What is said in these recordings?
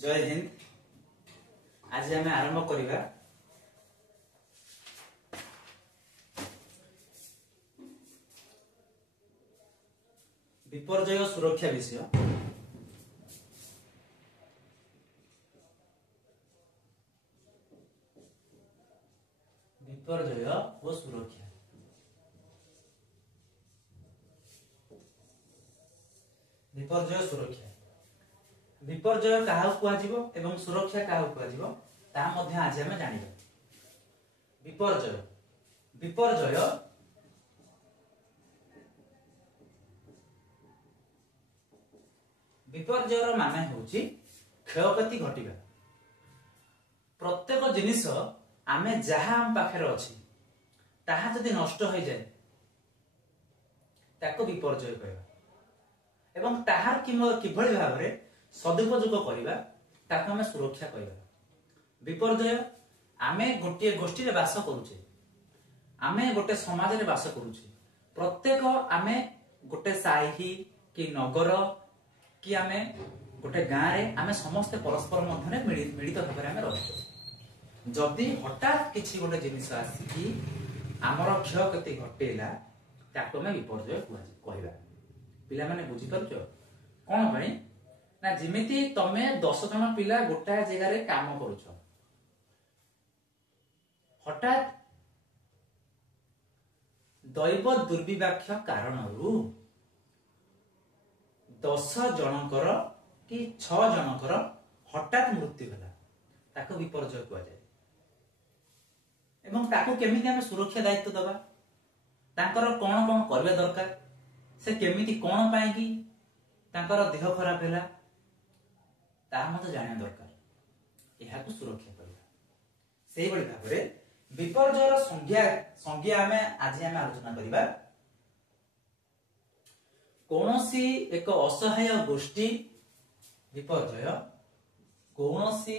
जय हिंद। आज आम आरंभ करवा विपर्जय सुरक्षा विषय। विपर्जय और सुरक्षा। विपर्जय सुरक्षा विपर्जय क्या एवं सुरक्षा क्या आज आम जाना। विपर्जय विपर्जय विपर्जयर माने होची क्षयक्षति घटिबा। प्रत्येक जिनिस आमे जहा हम पाखरे अछि ताहा जदि नष्ट हो जाए ताको विपर्जय कहबा एवं ताहार किभଳି भाबरे सदुपयोग करबा ताको हमें सुरक्षा कहबा। विपर्जय आमे गोटे गोष्ठी रे वास करूचे, आमे गोटे समाज रे वास करूचे। प्रत्येक आमे गोटे साही कि नगर कि आमे गोटे गाँ रे आमे समस्त परस्पर मध्य मिलित भाव में रही। जदि हठात किसी गोटे जिनिस आसिकी आमर क्षयक्षति घटेला ताको आमे विपर्जय कहबा। पिला माने बुझी पारुछ कोन भाई ना जिमिति तमे 10 जन पिला गोटा जगह रे काम करूछ, हठात दैव दुर्विपाक्ष कारणरू 10 जनकर कि 6 जनकर हठात मृत्यु होला ताको विपर्जय कुआ जाय। एवं ताको केमिति हम सुरक्षा दायित्व दबा, तांकर कोन कोन करबे दरकार, से केमिति कोन पाए कि तांकर देह खराब होला ता मते जानिया दरकार। एहा को सुरक्षा करबा सेही बळी भाबरे विपर्जयर संज्ञा हमें आज हम आलोचना करिबा। कौनसी एक असहाय गोष्ठी विपर्जय कौनसी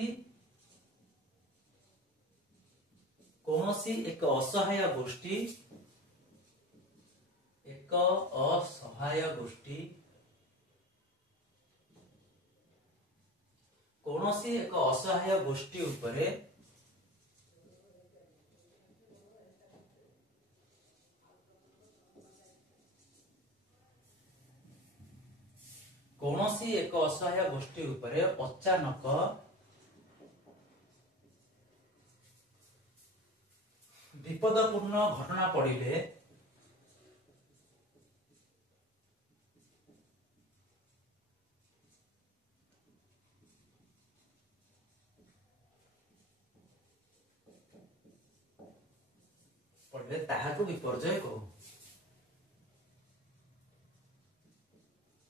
एक असहाय गोष्ठी कौनसी एक असहाय गोष्ठी उपरे कौनसी एक असहाय गोष्ठी उपरे अचानक विपदपूर्ण घटना पड़िले ताहाको विपर्जय कहू।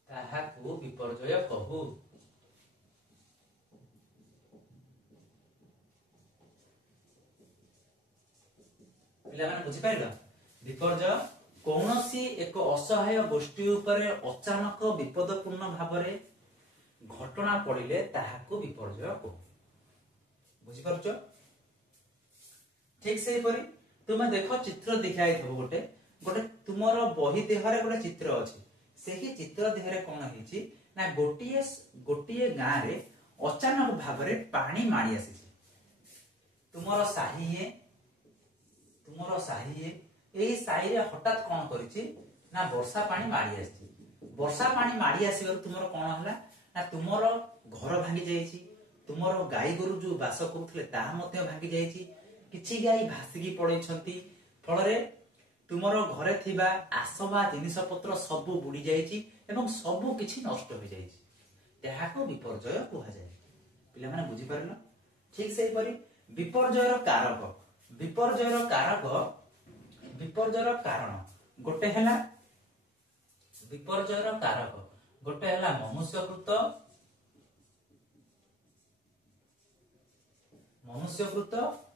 ताहाको विपर्जय कहू। पिला माने बुझी पाइल विपर्जय कौनसी एक असहाय गोष्ठी उपरे अचानक विपदपूर्ण भावरे घटना पड़िले ताहाको विपर्जय कहू। बुझी पारुछ? ठीक से परी तुम देखो चित्र दिखाई थबो गोटे गोटे तुमर बही देहरे गोटे चित्र अछि। सेही चित्र देहरे कोन हिची ना गोटिए गाँ रे अचानक भावरे पानी मारी आसी। तुमर साही एही साही रे हठात कोन करिछि ना वर्षा पानी मारी आसी। वर्षा पानी मारी आसीबार तुमर कोन हला ना तुमर घर भांगी जाईछि, तुमर गाई गोरु जो बास करूथले ता मध्ये भांगी जाईछि, किछि गाई भासिकी पड़ैछंती। फलरे तुमर घरे थिबा आसबा जिनिस पत्र सबु बुडी जाईछि एवं सबु किछि नष्ट हो जाईछि। ताहाको विपर्जय कुहा जाय। पिला माने बुझी पारलो? ठीक सेही परी विपर्जयर कारण गोटे हला विपर्जयर कारक गोटे हला मनुष्यकृत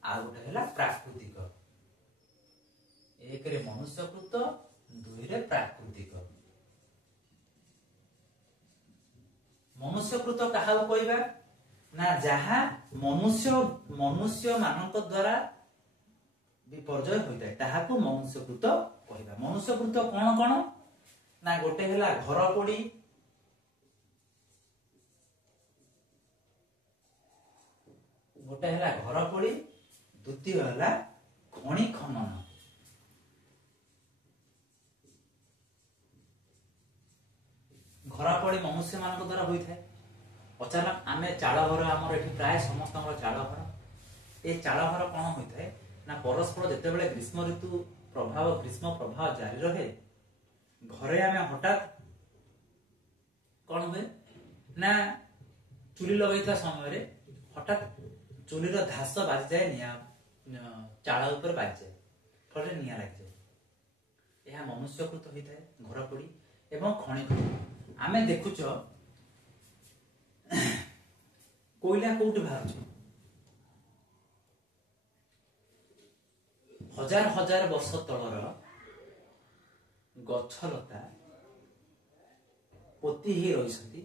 आ गोटे हला प्राकृतिक। एक रे मनुष्यकृत, दुई रे प्राकृतिक। मनुष्यकृत कहा कहबा ना जहा मनुष्य मानक द्वारा विपर्जय होइता ताहाको मनुष्यकृत कहबा। मनुष्यकृत कोन कोन ना गोटे हला घर पोड़ी, गोटे है घर पोड़ी, द्वितीय है खଣି खनन। घर पोड़ी मनुष्य मान द्वारा होता है। अचानक आमे चाल घर, आमर एठी प्राय समस्त चाल घर, ये चाल घर कौन होता है ना परस्पर जितेबाला ग्रीष्म ऋतु प्रभाव, ग्रीष्म प्रभाव जारी रहे, घरे आमे हठात कौन हुए ना चुली लगे समय हठात चुलीर धास बाजी जाए, निया चाल उपर बाजी जाए, फल निया लग जाए। यह मनुष्यकृत होता है घर पोड़ी एवं खଣି खनन। आमे देखुच कोयला कोउठी बाहर, हजार हजार वर्ष तलर गछलता पोती ही रही,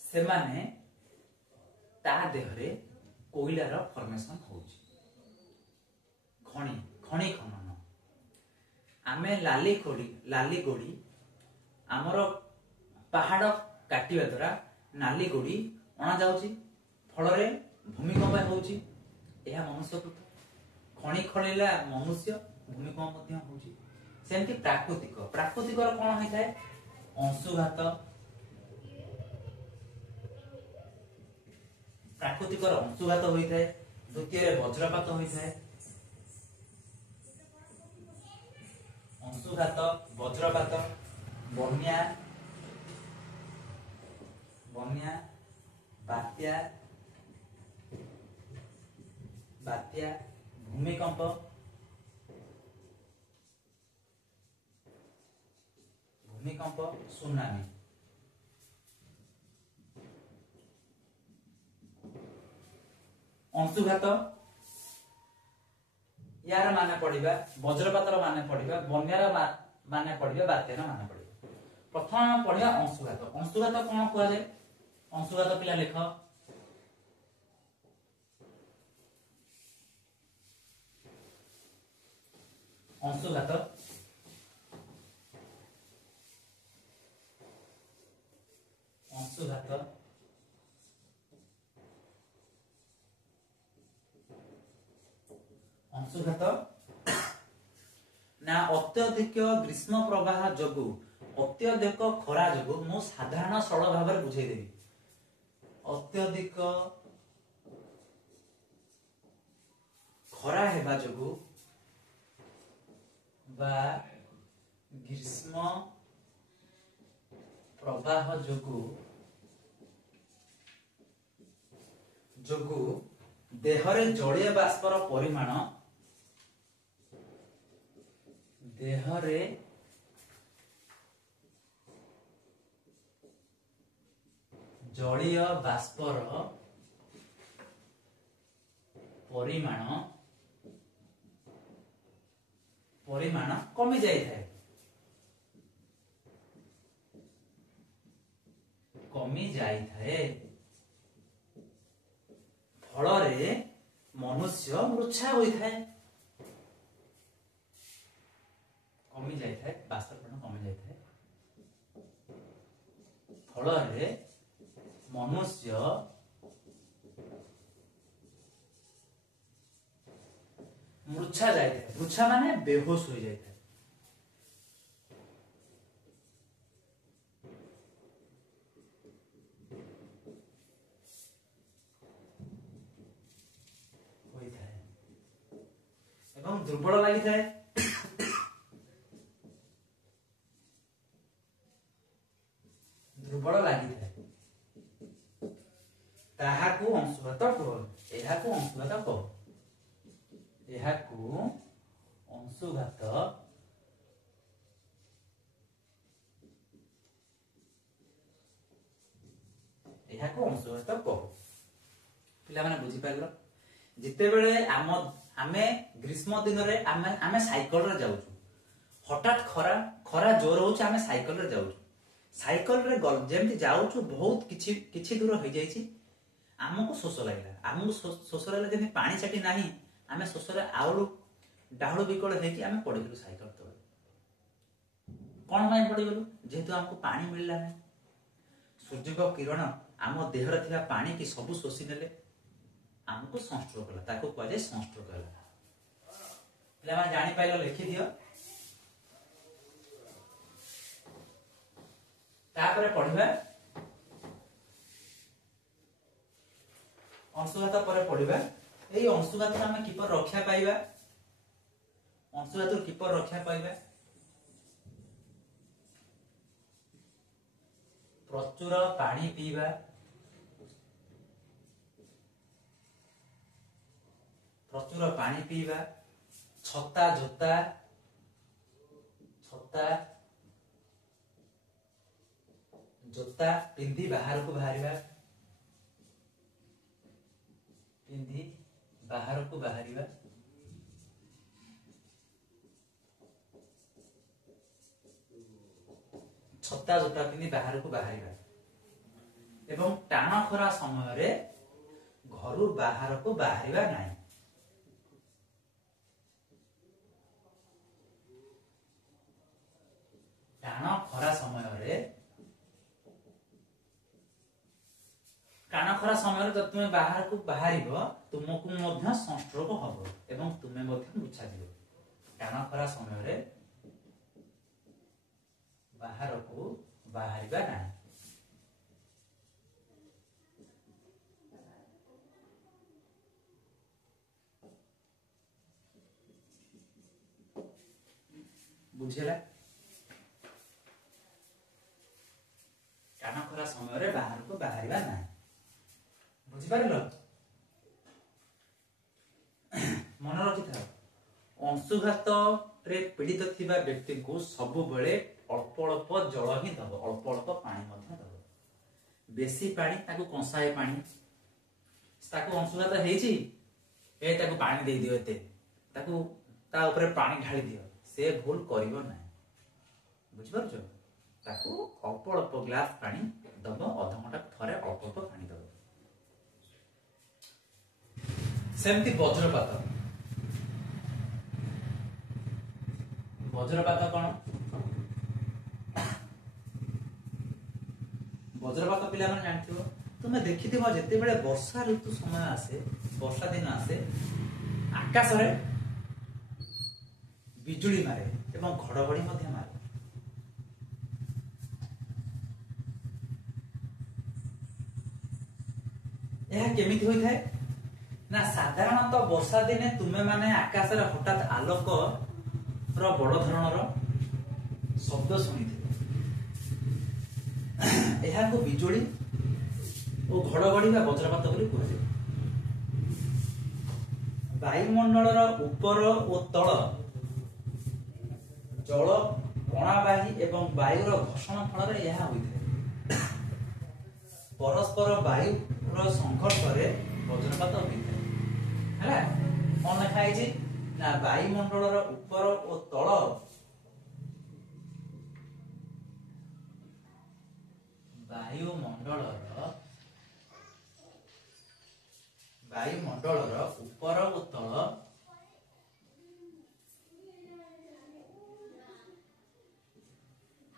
सेमाने ता देहरे कोयलार फॉर्मेशन होउची। खणी खणी खनन आमे लाली गोड़ी आमर पहाड़ काटिबा द्वारा नाली गोड़ी अणा जाउची, फल भूमिकंप होउची। यह मनुष्यकृत। खणी खणिला मनुष्य, भूमिकंप मध्य होउची। सेमती प्राकृतिक प्राकृतिक कौन होता है अंशुघात, प्राकृतिक अंशुघात होता है। द्वितीय वज्रपात होता है, अंशुघात वज्रपात, बन्या बन्या बात्या बात्या भूमिकंप, भूमिकंप सुनामी। अंशुघात यार माने पड़िबा, वज्रपातर माने पड़िबा, बन्यार माने पड़िबा, बात्यार माने पड़िबा। प्रथम पड़िबा अंशुघात। अंशुघात कौन कुआ जाए? अंशुघात पिला लेख। अंशुघात अंशुघात अंशुघात ना अत्यधिक ग्रीष्म प्रवाह जोगु, अत्यधिक खरा जोगु, मु साधारण सरल भाव में बुझाई देबी। अत्यधिक खरा हेबा जोगु बा ग्रीष्म प्रवाह जोगु देहरे जलीय बाष्पर परिमाण, देहरे जलीय बाष्पर परिमाण कमी जाए, कमी जाए, फल मनुष्य मूर्छा होता है। कमी जाए, बाष्पर परिमाण कमी जाए, फल मनुष्य मूर्छा जाए। मूर्छा माने बेहोश हो जाए। एवं दुर्बल लगी थाए, दुर्बल लगी थाए, ताहाकू अंशुघात कह। एहाकू अंशुघात कह। एहाकू अंशुघात कह। पिला माने बुझी पाइल? जिते बेले आमे ग्रीष्म दिन रे आमे साइकिल रे जाउछु, हठात खरा जोर होउछ, आमे साइकिल रे जाउछु। साइकिल रे जेमति जाउछु बहुत किछि दूर हो जाइछि, आमको शोष लागला। आमको शोष लागला जेमि पानी छाटी नाही, आमे शोष रे आउलु डाहळु बिकळ हेकि आमे पडिगलु साइकिल तळे। कोन माय पडिगलु? जेहेतु हमको पानी मिलला नै। सूर्य को किरण आम देहर थिबा पानी की सबु शोषी नेले आमको सनस्ट्रोक होला ताको कहै छै सनस्ट्रोक होला पिला मा जानि पाइलो लिखि दियो तापरे पढिबा अंशुघात पर पढिबा एई अंशुघात हम किपर रक्षा पाइबा अंशुघात किपर रक्षा पाइबा प्रचुर पानी पीवा प्रचुर पानी पीवा छता जोता जोता पिंधी बाहर को बाहरिबा पिंधी बाहर को बाहरिबा छता जोता पिंधी बाहर को बाहरिबा एवं टाण खरा समय रे घरु बाहर को बाहरिबा नाही टाण खरा समय रे टाण खरा समय रे तुमे बाहर को बाहरिबो तुमको मध्य सनस्ट्रोक हबो एवं तुमे मध्य मुछा दिबो टाण खरा समय रे बाहर को बाहरिबा नाही बुझेला टाण खरा समय रे बाहर को बाहरिबा नाही बुझी पारिलो मन रखि था अंशुघात रे पीड़ित थिबा व्यक्ति को सब बेले अल्प अल्प जल ही दब अल्प अल्प पानी मध्य दब बेसी पानी ताको कंसाए पानी ताको अंशुघात हेची ए ताको पानी दे दियो एते ताको ता ऊपर पानी ढाली दियो से भूल करिवो ना बुझ परछो ताको अल्प अल्प ग्लास पानी दब आधा घंटा थरे अल्प अल्प पानी दब सेमती वज्रपात वज्रपात कौन वज्रपात पिला माने जानथिबो तुमे देखिथिबो जते बेले वर्षा ऋतु समय आसे वर्षा दिन आसे आकाश रे बिजुली मारे एवं घड़घड़ी मध्य मारे यह केमिति होई थाए ना साधारणतः वर्षा दिने तुमे माने आकाश रे हठात आलोक रो बड़ धरणर शब्द सुनिथिबो यह को बिजुली और घड़घड़ी बा वज्रपात करी कहै वायुमंडल ऊपर और तल जल कणाबाही एवं वायुर घर्षण फल रे यह होइथे परस्पर वायुर संघर्ष रे वज्रपात होइथे हला कोन लिखा है ना वायुमंडल ऊपर और तल वायुमंडल ऊपर और तल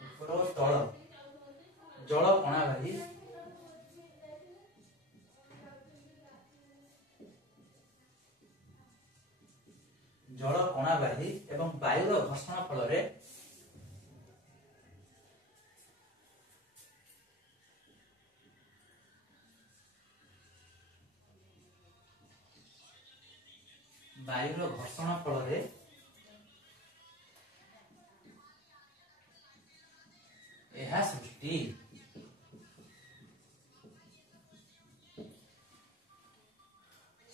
ऊपर और तल जल कणाबाही जल कणाबाही एवं वायुर घर्षण फल रे वायुर घर्षण फल रे यह सृष्टि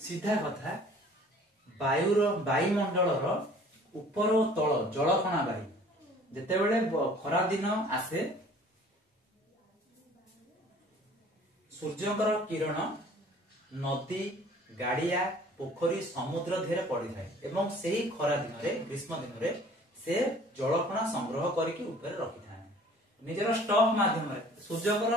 सीधा कथा वायुमंडल ऊपर और तल जल कणाबाही जेते बेले खरा दिन आसे सूर्यकर किरण नदी गाड़िया पोखरी समुद्र धेरे पड़ी थाए एवं सेही खरा दिन रे ग्रीष्म दिन रे से जलकणा संग्रह करके ऊपर रखि थाए निजर स्टॉक माध्यम रे सूर्यकर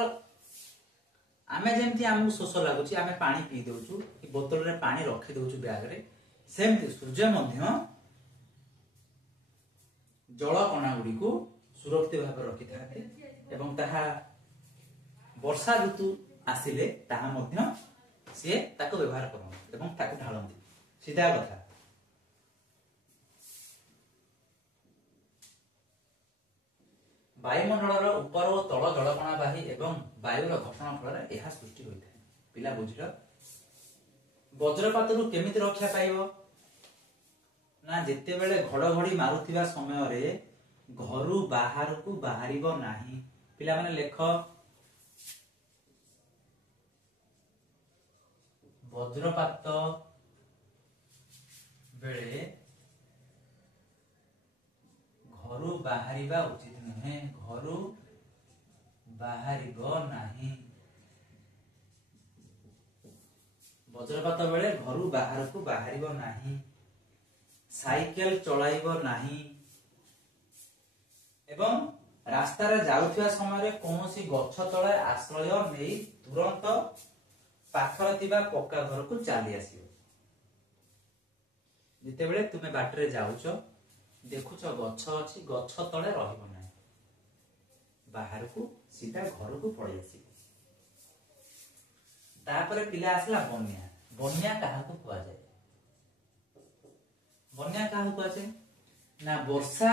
आमे जेमति हमहु शोष लागुची आमे पानी पी देउछु कि बोतल रे पानी रखि देउछु बैग रे सेमति सूर्य मध्य जल कणा गुडी को सुरक्षित भाव रखि थाते एवं ताहा वर्षा ऋतु ଆସିଲେ ତାହା ମଧ୍ୟ ସିଏ ତାକୁ ବ୍ୟବହାର କରନ୍ତି ଏବଂ ତାକୁ ଢାଳନ୍ତି। ସିଧା କଥା। ବାୟୁମଣ୍ଡଳର ଉପର ଓ ତଳ ଜଳକଣା ବାହି ଏବଂ ବାୟୁର ଘର୍ଷଣ ଫଳରେ ଏହା ସୃଷ୍ଟି ହୋଇଥାଏ। ପିଲା ବୁଝିଲ? ବଜ୍ରପାତରୁ କେମିତି ରକ୍ଷା ପାଇବ? ନା ଯେତେବେଳେ ଘଡଘଡି ମାରୁଥିବା ସମୟରେ ଘରୁ ବାହାରକୁ ବାହାରିବ ନାହିଁ। ପିଲାମାନେ ଲେଖ, ବଜ୍ରପାତ ବେଳେ ଘରୁ ବାହାରିବା ଉଚିତ ନୁହେଁ। ଘରୁ ବାହାରିବ ନାହିଁ। ବଜ୍ରପାତ ବେଳେ ଘରୁ ବାହାରକୁ ବାହାରିବ ନାହିଁ। ସାଇକେଲ ଚଳାଇବ ନାହିଁ ଏବଂ ରାସ୍ତାରେ ଯାଉଥିବା ସମୟରେ କୌଣସି ଗଛ ତଳେ ଆଶ୍ରୟ ନେଇ ତୁରନ୍ତ ପାଖରେ ଥିବା ପକ୍କା ଘରକୁ ଚାଲି ଆସିବ। ଯେତେବେଳେ ତୁମେ ବାଟରେ ଯାଉଛ, ଦେଖୁଛ ଗଛ ଅଛି, ଗଛ ତଳେ ରହିବ ନାହିଁ, ବାହାରକୁ ସିଧା ଘରକୁ ପଳେଇ ଆସିବ। ତାପରେ ପିଲା ଆସିଲା ବନ୍ୟା। ବନ୍ୟା କାହାକୁ କୁହାଯାଏ? ବନ୍ୟା କାହାକୁ କୁହାଯାଏ? ନା ବର୍ଷା,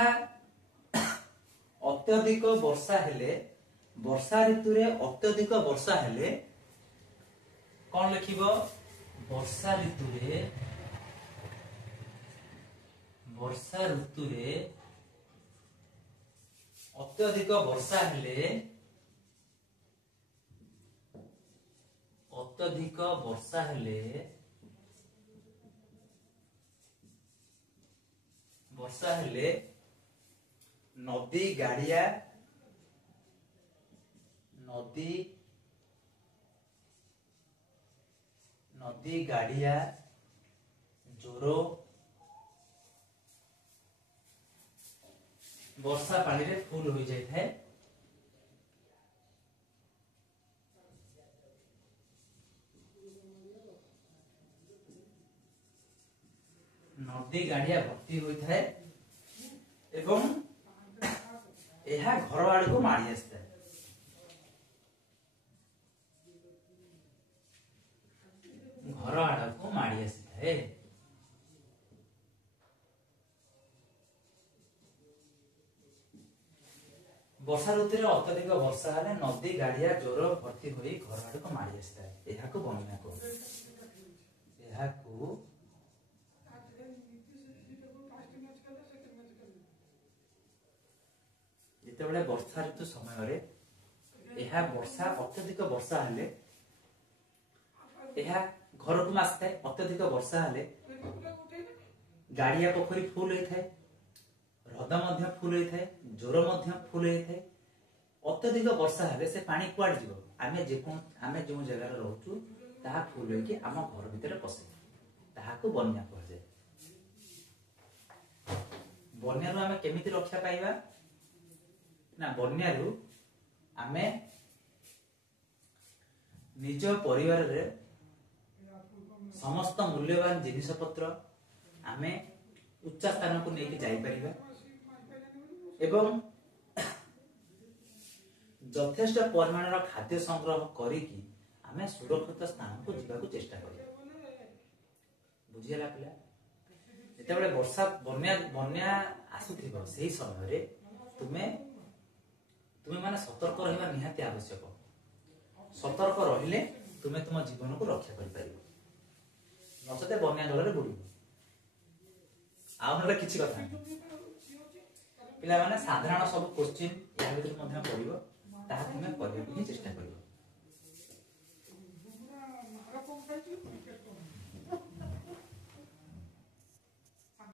ଅତ୍ୟଧିକ ବର୍ଷା ହେଲେ, ବର୍ଷା ଋତୁରେ ଅତ୍ୟଧିକ ବର୍ଷା ହେଲେ କଣ ଲେଖିବ? ବର୍ଷା ଋତୁରେ ଅତ୍ୟଧିକ ବର୍ଷା ହେଲେ ନଦୀ ଗାଡିଆ ଜୋର ବର୍ଷା ପାଣିରେ ଫୁଲ ହୋଇଯାଇଥାଏ। ନଦୀ ଗାଡିଆ ଭର୍ତ୍ତି ହୋଇଥାଏ ଏବଂ ଏହା ଘର ଆଡକୁ ମାଡି ଆସିଥାଏ। ଘର ଆଡକୁ ମାଡି ଆସିଥାଏ। ବର୍ଷା ଋତୁରେ ଅତ୍ୟଧିକ ବର୍ଷା ହେଲେ ନଦୀ ଗାଡିଆ ଜୋର ଭର୍ତ୍ତି ହୋଇ ଘର ଆଡକୁ ମାଡି ଆସିଥାଏ। ଏହାକୁ ବନ୍ୟା କୁହାଯାଏ। ଯେତେବେଳେ ବର୍ଷା ଋତୁ ସମୟରେ ଅତ୍ୟଧିକ ବର୍ଷା ହେଲେ ଏହା ଘରକୁ ଆସିଥାଏ। ଅତ୍ୟଧିକ ବର୍ଷା ହେଲେ ଗାଡିଆ ପୋଖରୀ ଫୁଲ ହୋଇଥାଏ, ହ୍ରଦ ମଧ୍ୟ ଫୁଲ ହୋଇଥାଏ, ଜୋର ମଧ୍ୟ ଫୁଲ ହୋଇଥାଏ। ଅତ୍ୟଧିକ ବର୍ଷା ହେଲେ ସେ ପାଣି କୁଆଡେ ଯିବ? ଆମେ ଯେଉଁ ଜାଗାରେ ରହୁଛୁ ତାହା ଫୁଲ ହୋଇକି ଆମ ଘର ଭିତରେ ପଶେ। ତାହାକୁ ବନ୍ୟା କୁହାଯାଏ। ବନ୍ୟାରୁ ଆମେ କେମିତି ରକ୍ଷା ପାଇବା? ନା ବନ୍ୟାରୁ ଆମେ ନିଜ ପରିବାରରେ ସମସ୍ତ ମୂଲ୍ୟବାନ ଜିନିଷ ପତ୍ର ଆମେ ଉଚ୍ଚ ସ୍ଥାନକୁ ନେଇକି ଯାଇପାରିବା ଏବଂ ଯଥେଷ୍ଟ ପରିମାଣର ଖାଦ୍ୟ ସଂଗ୍ରହ କରିକି ଆମେ ସୁରକ୍ଷିତ ସ୍ଥାନକୁ ଯିବାକୁ ଚେଷ୍ଟା କରିବା। ବୁଝିଗଲା ପିଲା? ଯେତେବେଳେ ବନ୍ୟା ଆସୁଥିବ ସେହି ସମୟରେ ତୁମେ ମାନେ ସତର୍କ ରହିବା ନିହାତି ଆବଶ୍ୟକ। ସତର୍କ ରହିଲେ ତୁମେ ତୁମ ଜୀବନକୁ ରକ୍ଷା କରିପାରିବ, ନଚେତ ବନ୍ୟା ଜଳରେ ବୁଡିବ। ଆଉ ନହେଲେ କିଛି କଥା ନାହିଁ। ପିଲାମାନେ ସାଧାରଣ ସବୁ କୋଶ୍ଚିନ୍ ଏହା ଭିତରେ ମଧ୍ୟ ପଡିବ, ତାହା ତୁମେ କରିବାକୁ ହିଁ ଚେଷ୍ଟା କରିବ।